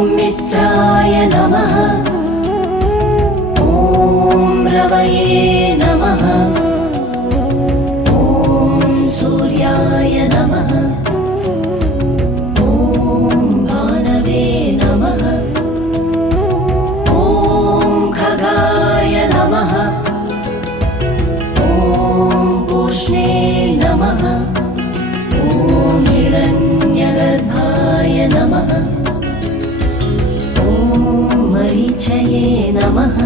मित्राय नमः। ॐ रवये नमः। ॐ सूर्याय नमः। ॐ भानवे नमः। ॐ खगाय नमः। ॐ पूष्णे नमः। ॐ हिरण्यगर्भाय नमः। ॐ मरीचये नमः।